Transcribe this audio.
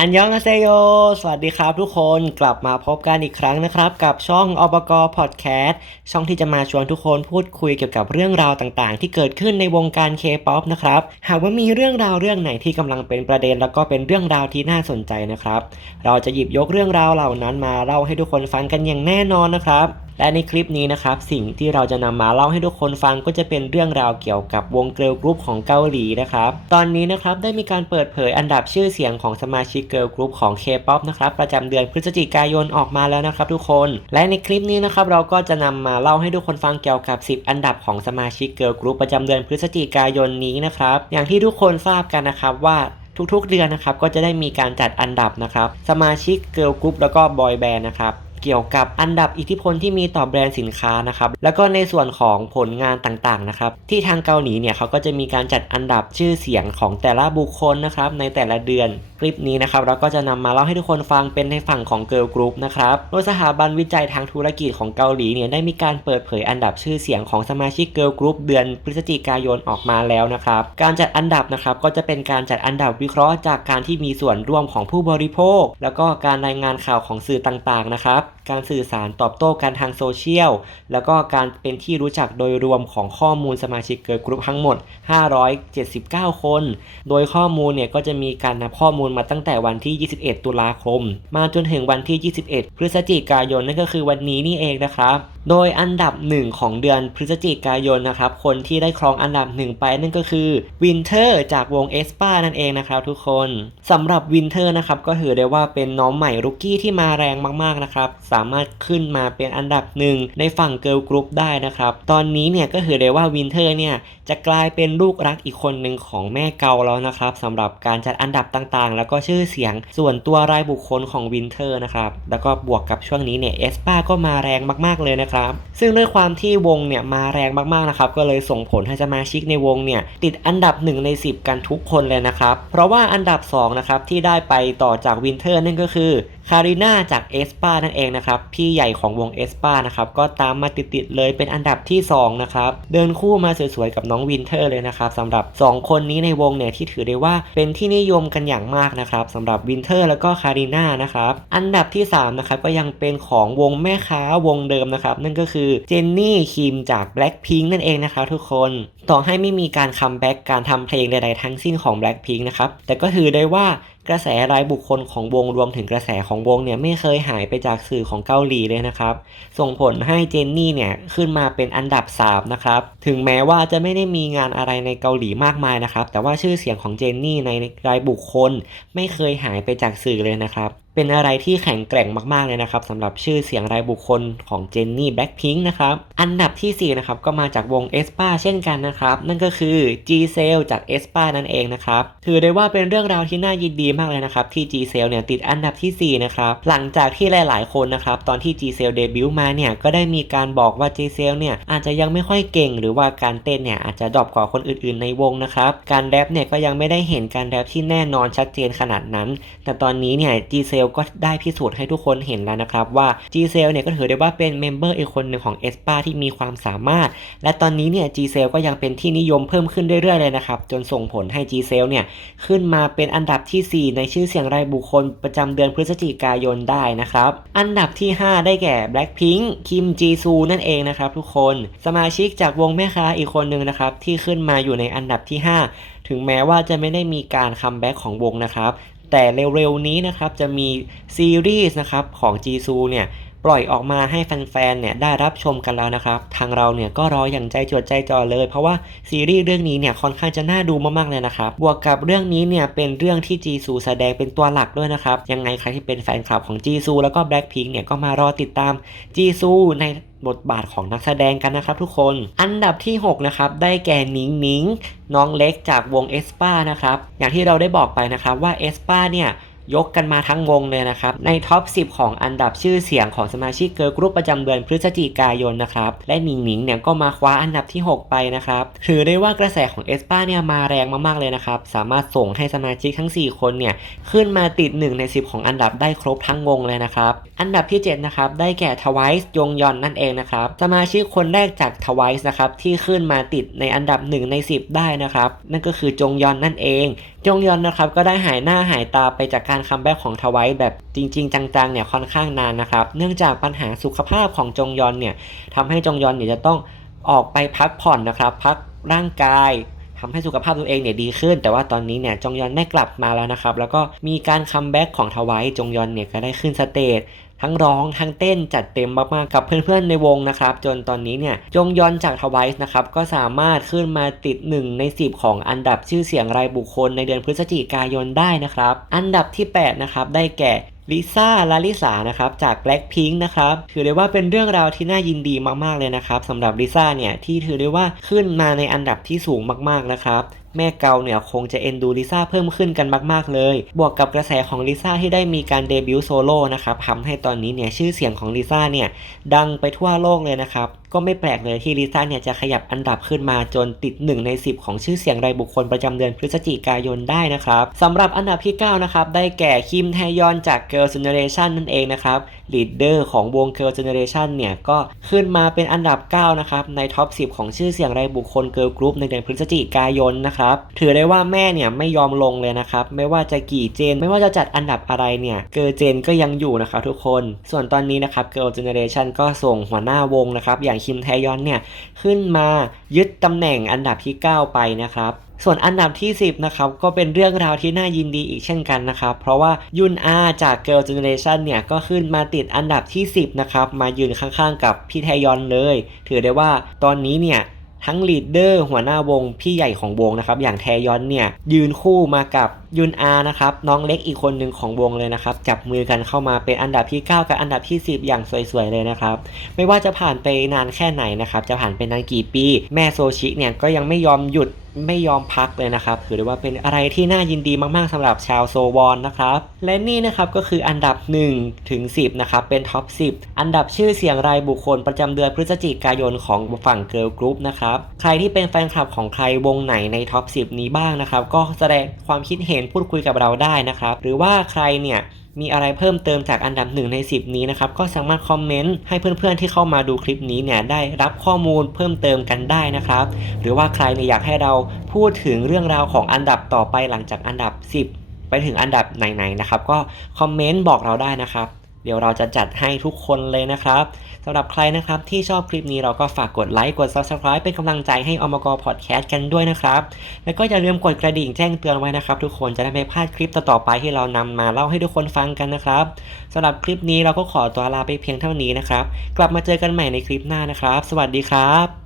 อันยองอาเซโย สวัสดีครับทุกคน กลับมาพบกันอีกครั้งนะครับ กับช่องอบกพอดแคสต์ ช่องที่จะมาชวนทุกคนพูดคุยเกี่ยวกับเรื่องราวต่างๆ ที่เกิดขึ้นในวงการเคป๊อปนะครับ หากว่ามีเรื่องราวเรื่องไหนที่กำลังเป็นประเด็น แล้วก็เป็นเรื่องราวที่น่าสนใจนะครับ เราจะหยิบยกเรื่องราวเหล่านั้นมาเล่าให้ทุกคนฟังกันอย่างแน่นอนนะครับ และในคลิปนี้นะครับสิ่งที่เราจะนำมาเล่าให้ทุกคนฟังก็จะเป็นเรื่องราวเกี่ยวกับวงเกิร์ลกรุ๊ปของเกาหลีนะครับตอนนี้นะครับได้มีการเปิดเผยอันดับชื่อเสียงของสมาชิกเกิร์ลกรุ๊ปของ K-POP นะครับประจำเดือนพฤศจิกายนออกมาแล้วนะครับทุกคน และในคลิปนี้นะครับเราก็จะนำมาเล่าให้ทุกคนฟังเกี่ยวกับ 10 อันดับของสมาชิกเกิร์ลกรุ๊ปประจำเดือนพฤศจิกายนนี้นะครับอย่างที่ทุกคนทราบกันนะครับว่าทุกๆเดือนนะครับก็จะได้มีการจัดอันดับนะครับสมาชิกเกิร์ลกรุ๊ปแล้วก็บอยแบนด์นะครับ เกี่ยวกับอันดับอิทธิพลที่มีต่อแบรนด์สินค้านะครับแล้วก็ในส่วนของผลงานต่างๆนะครับที่ทางเกาหลีเนี่ยเขาก็จะมีการจัดอันดับชื่อเสียงของแต่ละบุคคลนะครับในแต่ละเดือนคลิปนี้นะครับเราก็จะนำมาเล่าให้ทุกคนฟังเป็นในฝั่งของเกิร์ลกรุ๊ปนะครับโดยสถาบันวิจัยทางธุรกิจของเกาหลีเนี่ยได้มีการเปิดเผยอันดับชื่อเสียงของสมาชิกเกิร์ลกรุ๊ปเดือนพฤศจิกายนออกมาแล้วนะครับการจัดอันดับนะครับก็จะเป็นการจัดอันดับวิเคราะห์จากการที่มีส่วนร่วมของผู้บริโภค แล้วก็การรายงานข่าวของสื่อต่างๆนะครับ การสื่อสารตอบโต้กันทางโซเชียล แล้วก็การเป็นที่รู้จักโดยรวมของข้อมูลสมาชิกเกิร์ลกรุ๊ปทั้งหมด 579 คน โดยข้อมูลเนี่ยก็จะมีการนำข้อมูลมาตั้งแต่วันที่ 21 ตุลาคม มาจนถึงวันที่ 21 พฤศจิกายนนั่นก็คือวันนี้นี่เองนะครับ โดยอันดับหนึ่งของเดือนพฤศจิกายนนะครับ คนที่ได้ครองอันดับหนึ่งไปนั่นก็คือวินเทอร์จากวงเอสปานั่นเองนะครับทุกคนสำหรับวินเทอร์นะครับก็ถือได้ว่าเป็นน้องใหม่รุกกี้ที่มาแรงมากๆนะครับ สามารถขึ้นมาเป็นอันดับหนึ่งในฝั่งเกิร์ลกรุ๊ปได้นะครับ ตอนนี้เนี่ยก็ถือได้ว่าวินเทอร์เนี่ยจะกลายเป็นลูกรักอีกคนหนึ่งของแม่เกาแล้วนะครับสำหรับการจัดอันดับต่างๆ แล้วก็ชื่อเสียงส่วนตัวรายบุคคลของวินเทอร์นะครับแล้วก็บวกกับช่วงนี้เนี่ยเอสปาก็มาแรงมากๆเลยนะครับซึ่งด้วยความที่วงเนี่ยมาแรงมากๆนะครับก็เลยส่งผลให้สมาชิกในวงเนี่ยติดอันดับ 1 ใน 10 กันทุกคนเลยนะครับ เพราะว่าอันดับ2นะครับที่ได้ไปต่อจากวินเทอร์นั่นก็คือคาริน่าจากเอสปานั่นเองนะครับ พี่ใหญ่ของวงเอสปานะครับ ก็ตามมาติดๆเลยเป็นอันดับที่ 2 นะครับ เดินคู่มาสวยๆ กับน้องวินเทอร์เลยนะครับสำหรับ 2 คนนี้ในวงเนี่ย ที่ถือได้ว่าเป็นที่นิยมกันอย่างมากนะครับสำหรับวินเทอร์แล้วก็คาริน่านะครับ อันดับที่ 3 นะครับ ก็ยังเป็นของวงแม่ค้าวงเดิมนะครับนั่นก็คือเจนนี่คิมจาก Blackpink นั่นเองนะครับทุกคน ต่อให้ไม่มีการคัมแบ็กการทำเพลงใดๆทั้งสิ้นของ Blackpink นะครับ แต่ก็ถือได้ว่ากระแสรายบุคคลของวงรวมถึงกระแสของวงเนี่ยไม่เคยหายไปจากสื่อของเกาหลีเลยนะครับ ส่งผลให้เจนนี่เนี่ยขึ้นมาเป็นอันดับ 3 นะครับ ถึงแม้ว่าจะไม่ได้มีงานอะไรในเกาหลีมากมายนะครับ แต่ว่าชื่อเสียงของเจนนี่ในรายบุคคล ไม่เคยหายไปจากสื่อเลยนะครับ เป็นอะไรที่แข็งแกร่งมากๆเลยนะครับสำหรับชื่อเสียงรายบุคคลของเจนนี่แบ็คพิงค์นะครับ อันดับที่4นะครับก็มาจากวงเอสปาเช่นกันนะครับนั่นก็คือ G c e l จากเอสปานั่นเองนะครับ ถือได้ว่าเป็นเรื่องราวที่น่ายินดีมากเลยนะครับที่ G c e l เนี่ยติดอันดับที่ 4 นะครับ หลังจากที่หลาย ๆ คนนะครับ ตอนที่ G c e l เดบิวต์มาเนี่ยก็ได้มีการบอกว่า G c e l เนี่ยอาจจะยังไม่ค่อยเก่ง หรือว่าการเต้นเนี่ยอาจจะดรอปกว่าคนอื่น ๆ ในวงนะครับ การแรปเนี่ยก็ยังไม่ได้เห็นการแรปที่แน่นอนชัดเจนขนาดนั้น แต่ตอนนี้เนี่ย G c e l ก็ได้พิสูจน์ให้ทุกคนเห็นแล้วนะครับว่า G c e l เนี่ยก็ถือได้ว่าเป็นเมมเบอร์อีกคนหนึ่งของ e s p a ที่มีความสามารถ และตอนนี้เนี่ย G c e l ก็ยังเเป็นที่นิยมเพิ่มขึ้นเรื่อยๆเลยนะครับ จนส่งผลให้ G c e l เนี่ยขึ้นมาเป็นอันดับที่ 4 ในชื่อเสียงรายบุคคลประจำเดือนพฤศจิกายนได้นะครับ อันดับที่ 5 ได้แก่ Blackpink คิมจีซูนั่นเองนะครับทุกคนสมาชิกจากวงแม่ค้าอีกคนหนึ่งนะครับที่ขึ้นมาอยู่ในอันดับที่ 5 ถึงแม้ว่าจะไม่ได้มีการคัมแบ็กของวงนะครับแต่เร็วๆนี้นะครับจะมีซีรีส์นะครับของจีซูเนี่ย ปล่อยออกมาให้แฟนๆเนี่ยได้รับชมกันแล้วนะครับ ทางเราเนี่ยก็รออย่างใจจดใจจ่อเลย เพราะว่าซีรีส์เรื่องนี้เนี่ยค่อนข้างจะน่าดูมากๆเลยนะครับ บวกกับเรื่องนี้เนี่ยเป็นเรื่องที่จีซูแสดงเป็นตัวหลักด้วยนะครับ ยังไงใครที่เป็นแฟนคลับของจีซูแล้วก็แบล็คพิงเนี่ยก็มารอติดตามจีซูในบทบาทของนักแสดงกันนะครับทุกคน อันดับที่ 6 นะครับ ได้แก่นิงนิงน้องเล็กจากวงเอสปานะครับ อย่างที่เราได้บอกไปนะครับว่าเอสปาเนี่ย ยกกันมาทั้งวงเลยนะครับ ในท็อป 10 ของอันดับชื่อเสียงของสมาชิกเกิร์ลกรุ๊ปประจำเดือนพฤศจิกายนนะครับ และหนิงหนิงเนี่ยก็มาคว้าอันดับที่ 6 ไปนะครับถือได้ว่ากระแสของเอสปาเนี่ยมาแรงมากๆเลยนะครับ สามารถส่งให้สมาชิกทั้ง 4 คนเนี่ยขึ้นมาติด 1 ใน 10 ของอันดับได้ครบทั้งวงเลยนะครับ อันดับที่ 7 นะครับ ได้แก่ทวายส์ยงยอนนั่นเองนะครับ สมาชิกคนแรกจากทวายส์นะครับที่ขึ้นมาติดในอันดับ 1 ใน 10 ได้นะครับ นั่นก็คือจงยอนนั่นเอง จงยอนนะครับก็ได้หายหน้าหายตาไปจากการการคัมแบ็กของทวายแบบจริง ๆ จังๆเนี่ยค่อนข้างนานนะครับ เนื่องจากปัญหาสุขภาพของจงยอนเนี่ยทำให้จงยอนเนี่ยจะต้องออกไปพักผ่อนนะครับ พักร่างกายทำให้สุขภาพตัวเองเนี่ยดีขึ้น แต่ว่าตอนนี้เนี่ยจงยอนได้กลับมาแล้วนะครับ แล้วก็มีการคัมแบ็กของทวายจงยอนเนี่ยก็ได้ขึ้นสเตจ ทั้งร้องทั้งเต้นจัดเต็มมากๆกับเพื่อนๆในวงนะครับ จนตอนนี้เนี่ยจงยอนจากทวายส์นะครับก็สามารถขึ้นมาติด 1 ใน 10 ของอันดับชื่อเสียงรายบุคคลในเดือนพฤศจิกายนได้นะครับ อันดับที่ 8 นะครับ ได้แก่ ลิซ่าลาลิสานะครับจาก Blackpink นะครับถือได้ว่าเป็นเรื่องราวที่น่ายินดีมากๆเลยนะครับสำหรับลิซ่าเนี่ยที่ถือได้ว่าขึ้นมาในอันดับที่สูงมากๆนะครับแม่เกาเนี่ยคงจะเอ็นดูลิซ่าเพิ่มขึ้นกันมากๆเลย บวกกับกระแสของลิซ่าที่ได้มีการเดบิวต์โซโล่นะครับทำให้ตอนนี้เนี่ยชื่อเสียงของลิซ่าเนี่ยดังไปทั่วโลกเลยนะครับ ก็ไม่แปลกเลยที่ลิซ่าเนี่ยจะขยับอันดับขึ้นมาจนติด 1 ใน 10 ของชื่อเสียงรายบุคคลประจำเดือนพฤศจิกายนได้นะครับสำหรับอันดับที่ 9 นะครับ ได้แก่คิมแทยอนจาก Girl Generation นั่นเองนะครับลีดเดอร์ของวง Girl Generation เนี่ย ก็ขึ้นมาเป็นอันดับ 9 นะครับ ในท็อป 10 ของชื่อเสียงรายบุคคล Girl Group ในเดือนพฤศจิกายนนะครับ ถือได้ว่าแม่เนี่ย ไม่ยอมลงเลยนะครับ ไม่ว่าจะกี่เจน ไม่ว่าจะจัดอันดับอะไรเนี่ย เกอร์เจนก็ยังอยู่นะครับทุกคน ส่วนตอนนี้นะครับ Girl Generation ก็ส่งหัวหน้าวงนะครับ อย่างคิมแทยอนเนี่ย ขึ้นมายึดตำแหน่งอันดับที่ 9 ไปนะครับ ส่วนอันดับที่ 10 นะครับ ก็เป็นเรื่องราวที่น่ายินดีอีกเช่นกันนะครับ เพราะว่ายุนอาจาก Girl Generation เนี่ย ก็ขึ้นมาติดอันดับที่ 10 นะครับ มายืนข้างๆ กับพี่แทยอนเลย ถือได้ว่าตอนนี้เนี่ย ทั้งลีดเดอร์หัวหน้าวง พี่ใหญ่ของวงนะครับ อย่างแทยอนเนี่ย ยืนคู่มากับยุนอานะครับ น้องเล็กอีกคนหนึ่งของวงเลยนะครับ จับมือกันเข้ามาเป็นอันดับที่ 9 กับอันดับที่ 10 อย่างสวยๆเลยนะครับ ไม่ว่าจะผ่านไปนานแค่ไหนนะครับจะผ่านไปนานกี่ปี แม่โซชิเนี่ยก็ยังไม่ยอมหยุด ไม่ยอมพักเลยนะครับ ถือได้ว่าเป็นอะไรที่น่ายินดีมากๆสำหรับชาวโซวอนนะครับ และนี่นะครับก็คืออันดับ1ถึง10นะครับเป็นท็อป 10 อันดับชื่อเสียงรายบุคคลประจำเดือนพฤศจิกายนของฝั่งเกิร์ลกรุ๊ปนะครับ ใครที่เป็นแฟนคลับของใครวงไหนในท็อป 10 นี้บ้างนะครับ ก็แสดงความคิดเห็นพูดคุยกับเราได้นะครับ หรือว่าใครเนี่ย มีอะไรเพิ่มเติมจากอันดับ1ใน 10 นี้นะครับ ก็สามารถคอมเมนต์ให้เพื่อนๆที่เข้ามาดูคลิปนี้เนี่ยได้รับข้อมูลเพิ่มเติมกันได้นะครับ หรือว่าใครเนี่ยอยากให้เราพูดถึงเรื่องราวของอันดับต่อไปหลังจากอันดับ 10 ไปถึงอันดับไหนๆนะครับ ก็คอมเมนต์บอกเราได้นะครับ เดี๋ยวเราจะจัดให้ทุกคนเลยนะครับสำหรับใครนะครับที่ชอบคลิปนี้เราก็ฝากกดไลค์กด Subscribe เป็นกำลังใจให้อมกพอดแคสต์กันด้วยนะครับ แล้วก็อย่าลืมกดกระดิ่งแจ้งเตือนไว้นะครับ ทุกคนจะได้ไม่พลาดคลิปต่อๆไปที่เรานำมาเล่าให้ทุกคนฟังกันนะครับสำหรับคลิปนี้เราก็ขอตัวลาไปเพียงเท่านี้นะครับ กลับมาเจอกันใหม่ในคลิปหน้านะครับ สวัสดีครับ